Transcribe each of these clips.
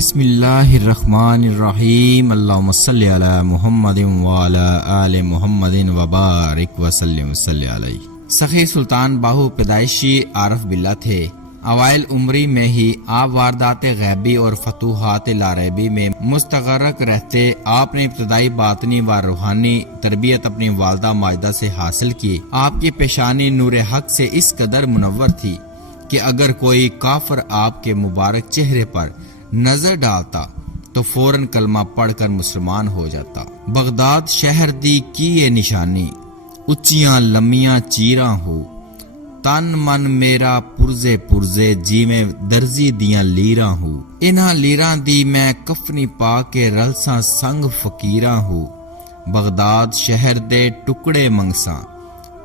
بسم اللہ الرحمن الرحیم، اللہم صلی علی محمد وعلی آل محمد وبارک وسلم صلی علیہ۔ سخی سلطان باہو پیدائشی عارف باللہ تھے۔ اوائل عمری میں ہی آپ واردات غیبی اور فتوحات لاریبی میں مستغرق رہتے آپ نے ابتدائی باطنی و روحانی تربیت اپنی والدہ ماجدہ سے حاصل کی۔ آپ کی پیشانی نور حق سے اس قدر منور تھی کہ اگر کوئی کافر آپ کے مبارک چہرے پر نظر ڈالتا تو فوراً کلمہ پڑھ کر مسلمان ہو جاتا۔ بغداد شہر دی کی یہ نشانی، اچیاں لمیاں چیراں ہو، تن من میرا پرزے پرزے جی میں درزی دیاں لیراں ہو، انہاں لیراں دی میں کفنی پا کے رلساں سنگ فقیراں ہو، بغداد شہر دے ٹکڑے منگساں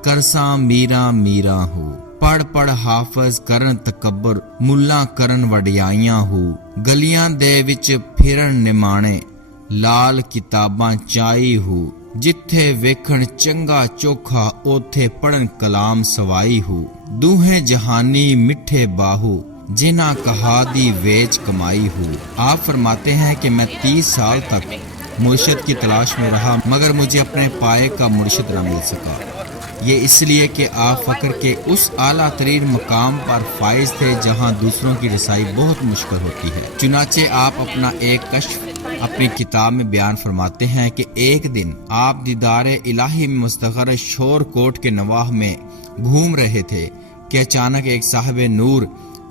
کرساں میراں میراں ہو، پڑھ پڑھ حافظ کرن تکبر ملا کرن وڈیائیاں ہو، گلیاں دے وچ پھرن نمانے لال کتاباں چائی ہو، جتھے ویکھن چنگا چوکھا اوتھے پڑھن کلام سوائی ہو، دوہیں جہانی مٹھے باہو جنہاں کہا دی ویچ کمائی ہو۔ آپ فرماتے ہیں کہ میں 30 سال تک مرشد کی تلاش میں رہا مگر مجھے اپنے پائے کا مرشد نہ مل سکا۔ یہ اس لیے کہ آپ فقر کے اس اعلیٰ ترین مقام پر فائز تھے جہاں دوسروں کی رسائی بہت مشکل ہوتی ہے۔ چنانچہ آپ اپنا ایک کشف اپنی کتاب میں بیان فرماتے ہیں کہ ایک دن آپ دیدار الہی میں مستغرق شور کوٹ کے نواح میں گھوم رہے تھے کہ اچانک ایک صاحب نور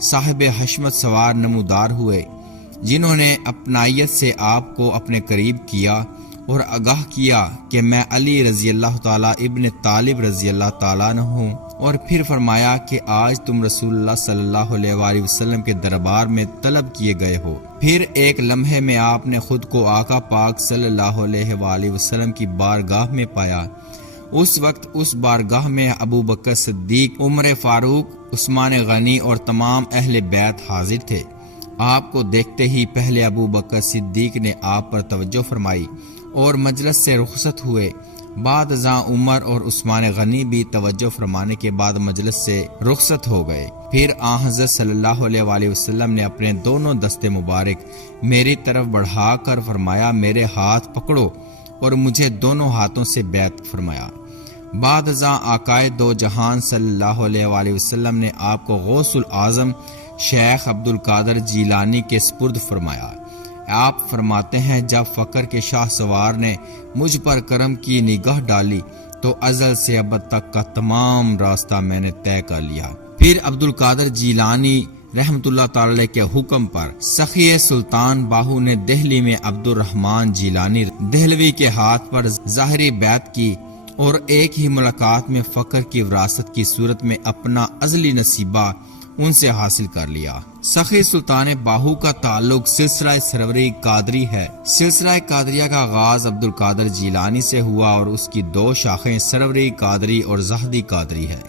صاحب حشمت سوار نمودار ہوئے جنہوں نے اپنائیت سے آپ کو اپنے قریب کیا اور آگاہ کیا کہ میں علی رضی اللہ تعالیٰ ابن طالب رضی اللہ تعالیٰ عنہ ہوں، اور پھر فرمایا کہ آج تم رسول اللہ صلی اللہ علیہ وآلہ وسلم کے دربار میں طلب کیے گئے ہو۔ پھر ایک لمحے میں آپ نے خود کو آقا پاک صلی اللہ علیہ وآلہ وسلم کی بارگاہ میں پایا۔ اس وقت اس بارگاہ میں ابو بکر صدیق، عمر فاروق، عثمان غنی اور تمام اہل بیت حاضر تھے۔ آپ کو دیکھتے ہی پہلے ابو بکر صدیق نے آپ پر توجہ فرمائی اور مجلس سے رخصت ہوئے، بعد ازاں عمر اور عثمان غنی بھی توجہ فرمانے کے بعد مجلس سے رخصت ہو گئے۔ پھر آن حضرت صلی اللہ علیہ وآلہ وسلم نے اپنے دونوں دستے مبارک میری طرف بڑھا کر فرمایا میرے ہاتھ پکڑو، اور مجھے دونوں ہاتھوں سے بیعت فرمایا۔ بعد ازاں آقائے دو جہان صلی اللہ علیہ وآلہ وسلم نے آپ کو غوث الاعظم شیخ عبد القادر جیلانی کے سپرد فرمایا۔ آپ فرماتے ہیں جب فقر کے شاہ سوار نے مجھ پر کرم کی نگاہ ڈالی تو ازل سے ابد تک کا تمام راستہ میں نے طے کر لیا۔ پھر عبد القادر جیلانی رحمت اللہ تعالی کے حکم پر سخی سلطان باہو نے دہلی میں عبد الرحمن جیلانی دہلوی کے ہاتھ پر ظاہری بیعت کی اور ایک ہی ملاقات میں فقر کی وراثت کی صورت میں اپنا ازلی نصیبہ ان سے حاصل کر لیا۔ سخی سلطان باہو کا تعلق سلسلہ سروری قادری ہے۔ سلسلہ قادریہ کا آغاز عبد القادر جیلانی سے ہوا اور اس کی دو شاخیں سروری قادری اور زہدی قادری ہے۔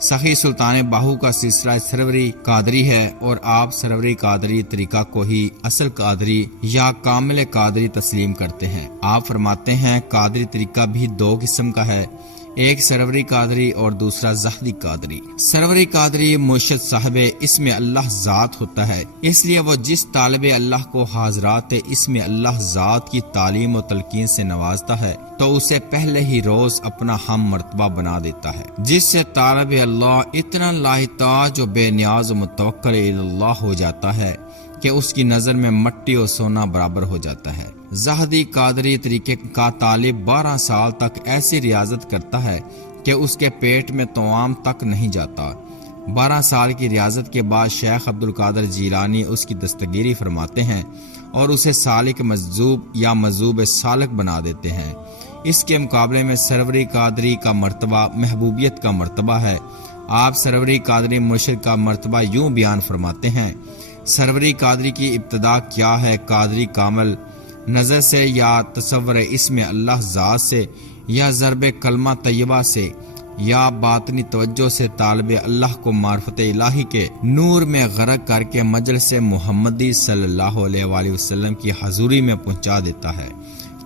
سخی سلطان باہو کا سلسلہ سروری قادری ہے اور آپ سروری قادری طریقہ کو ہی اصل قادری یا کامل قادری تسلیم کرتے ہیں۔ آپ فرماتے ہیں قادری طریقہ بھی دو قسم کا ہے، ایک سروری قادری اور دوسرا زہدی قادری۔ سروری قادری مرشد صاحب اسم اللہ ذات ہوتا ہے، اس لیے وہ جس طالب اللہ کو حاضرات اسم اللہ ذات کی تعلیم و تلقین سے نوازتا ہے تو اسے پہلے ہی روز اپنا ہم مرتبہ بنا دیتا ہے، جس سے طالب اللہ اتنا لاحتاج و بے نیاز و متوکل اللہ ہو جاتا ہے کہ اس کی نظر میں مٹی اور سونا برابر ہو جاتا ہے۔ زہدی قادری طریقے کا طالب 12 سال تک ایسی ریاضت کرتا ہے کہ اس کے پیٹ میں توام تک نہیں جاتا۔ 12 سال کی ریاضت کے بعد شیخ عبد القادر جیلانی اس کی دستگیری فرماتے ہیں اور اسے سالک مجذوب یا مذوب سالک بنا دیتے ہیں۔ اس کے مقابلے میں سروری قادری کا مرتبہ محبوبیت کا مرتبہ ہے۔ آپ سروری قادری مرشد کا مرتبہ یوں بیان فرماتے ہیں، سروری قادری کی ابتدا کیا ہے؟ قادری کامل نظر سے یا تصور اسم اللہ ذات سے یا ضرب کلمہ طیبہ سے یا باطنی توجہ سے طالب اللہ کو معرفت الہی کے نور میں غرق کر کے مجلس محمدی صلی اللہ علیہ وآلہ وسلم کی حضوری میں پہنچا دیتا ہے۔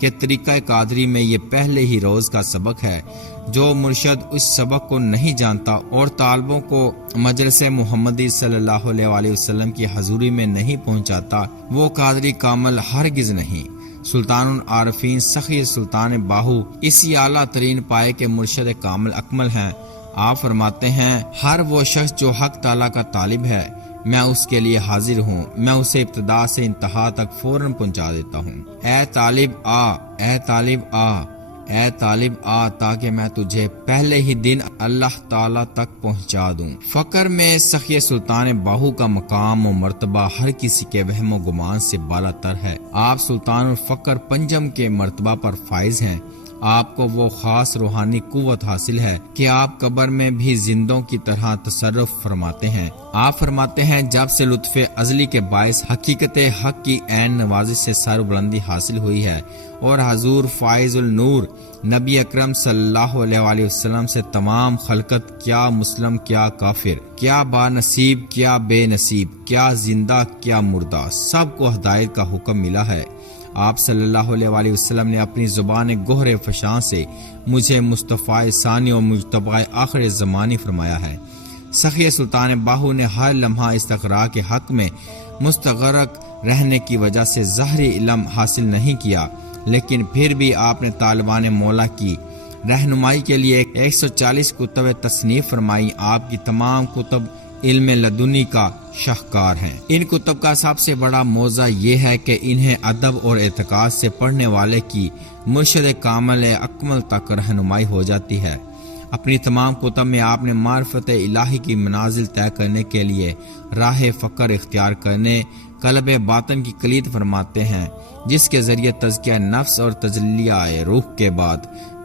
کہ طریقہ قادری میں یہ پہلے ہی روز کا سبق ہے۔ جو مرشد اس سبق کو نہیں جانتا اور طالبوں کو مجلس محمدی صلی اللہ علیہ وسلم کی حضوری میں نہیں پہنچاتا، وہ قادری کامل ہرگز نہیں۔ سلطان العارفین سخی سلطان باہو اسی اعلیٰ ترین پائے کے مرشد کامل اکمل ہیں۔ آپ فرماتے ہیں، ہر وہ شخص جو حق تعالیٰ کا طالب ہے، میں اس کے لیے حاضر ہوں، میں اسے ابتدا سے انتہا تک فوراً پہنچا دیتا ہوں۔ اے طالب آ، اے طالب آ، اے طالب آ، تاکہ میں تجھے پہلے ہی دن اللہ تعالیٰ تک پہنچا دوں۔ فقر میں سخی سلطان باہو کا مقام و مرتبہ ہر کسی کے وہم و گمان سے بالا تر ہے۔ آپ سلطان الفقر پنجم کے مرتبہ پر فائز ہیں۔ آپ کو وہ خاص روحانی قوت حاصل ہے کہ آپ قبر میں بھی زندوں کی طرح تصرف فرماتے ہیں۔ آپ فرماتے ہیں، جب سے لطف ازلی کے باعث حقیقت حق کی عین نوازش سے سر بلندی حاصل ہوئی ہے اور حضور فائز النور نبی اکرم صلی اللہ علیہ وسلم سے تمام خلقت، کیا مسلم کیا کافر، کیا با نصیب کیا بے نصیب، کیا زندہ کیا مردہ، سب کو ہدایت کا حکم ملا ہے۔ آپ صلی اللہ علیہ وسلم نے اپنی زبان گہر فشاں سے مجھے مصطفیٰ ثانی و مجتبی آخر زمانی فرمایا ہے۔ سخی سلطان باہو نے ہر لمحہ استقراء کے حق میں مستغرق رہنے کی وجہ سے ظاہری علم حاصل نہیں کیا، لیکن پھر بھی آپ نے طالبان مولا کی رہنمائی کے لیے 140 کتب تصنیف فرمائی۔ آپ کی تمام کتب علم لدنی کا شاہکار ہیں۔ ان کتب کا سب سے بڑا موضوع یہ ہے کہ انہیں ادب اور اعتقاد سے پڑھنے والے کی مرشد کامل اکمل تک رہنمائی ہو جاتی ہے۔ اپنی تمام کتب میں آپ نے معرفت الہی کی منازل طے کرنے کے لیے راہ فقر اختیار کرنے، قلب باطن کی کلید فرماتے ہیں، جس کے ذریعے تزکیہ نفس اور تجلیہ روح کے بعد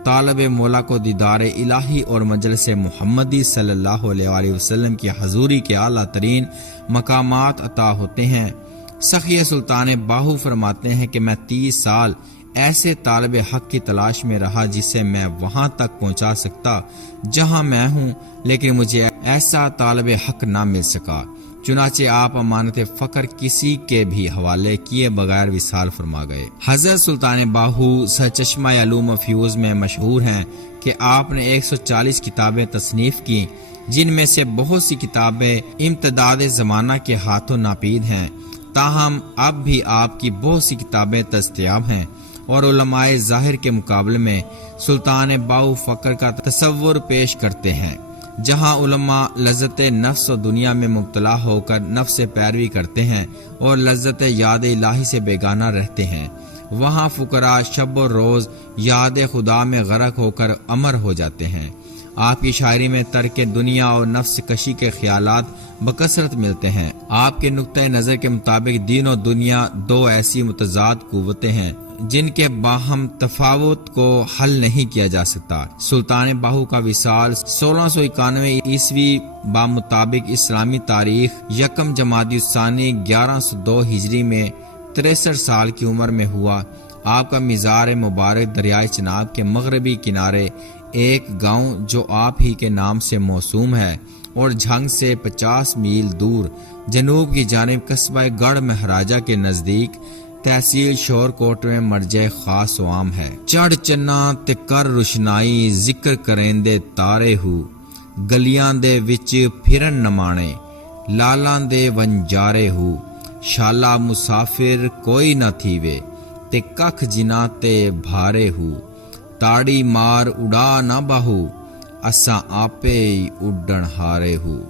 طالب مولا کو دیدار الہی اور مجلس محمدی صلی اللہ علیہ وسلم کی حضوری کے اعلیٰ ترین مقامات عطا ہوتے ہیں۔ سخی سلطان باہو فرماتے ہیں کہ میں 30 سال ایسے طالب حق کی تلاش میں رہا جسے میں وہاں تک پہنچا سکتا جہاں میں ہوں، لیکن مجھے ایسا طالب حق نہ مل سکا۔ چنانچہ آپ امانت فقر کسی کے بھی حوالے کیے بغیر وصال فرما گئے۔ حضرت سلطان باہو سرچشمہ علوم و فیوز میں مشہور ہیں کہ آپ نے 140 کتابیں تصنیف کی، جن میں سے بہت سی کتابیں امتداد زمانہ کے ہاتھوں ناپید ہیں، تاہم اب بھی آپ کی بہت سی کتابیں دستیاب ہیں اور علماء ظاہر کے مقابلے میں سلطان باہو فقر کا تصور پیش کرتے ہیں۔ جہاں علماء لذت نفس و دنیا میں مبتلا ہو کر نفس سے پیروی کرتے ہیں اور لذت یاد الہی سے بیگانہ رہتے ہیں، وہاں فقراء شب و روز یاد خدا میں غرق ہو کر امر ہو جاتے ہیں۔ آپ کی شاعری میں ترک دنیا اور نفس کشی کے خیالات بکثرت ملتے ہیں۔ آپ کے نقطۂ نظر کے مطابق دین و دنیا دو ایسی متضاد قوتیں ہیں جن کے باہم تفاوت کو حل نہیں کیا جا سکتا۔ سلطان باہو کا وصال 1691 عیسوی بمطابق اسلامی تاریخ یکم جمادی الثانی 1102 ہجری میں 63 سال کی عمر میں ہوا۔ آپ کا مزار مبارک دریائے چناب کے مغربی کنارے ایک گاؤں جو آپ ہی کے نام سے موسوم ہے اور جھنگ سے 50 میل دور جنوب کی جانب قصبہ گڑھ مہاراجہ کے نزدیک تحصیل شور کوٹ میں مرجع خاص و عام ہے۔ چڑھ چنا تے کر روشنائی ذکر کریندے تارے ہو، گلیاں دے وچ پھرن نمانے لالاں دے ونجارے ہو، شالا مسافر کوئی نہ تھیوے تے ککھ جنا تے بھارے ہو، تاڑی مار اڑا نہ بہو اساں آپے اڈن ہارے ہو۔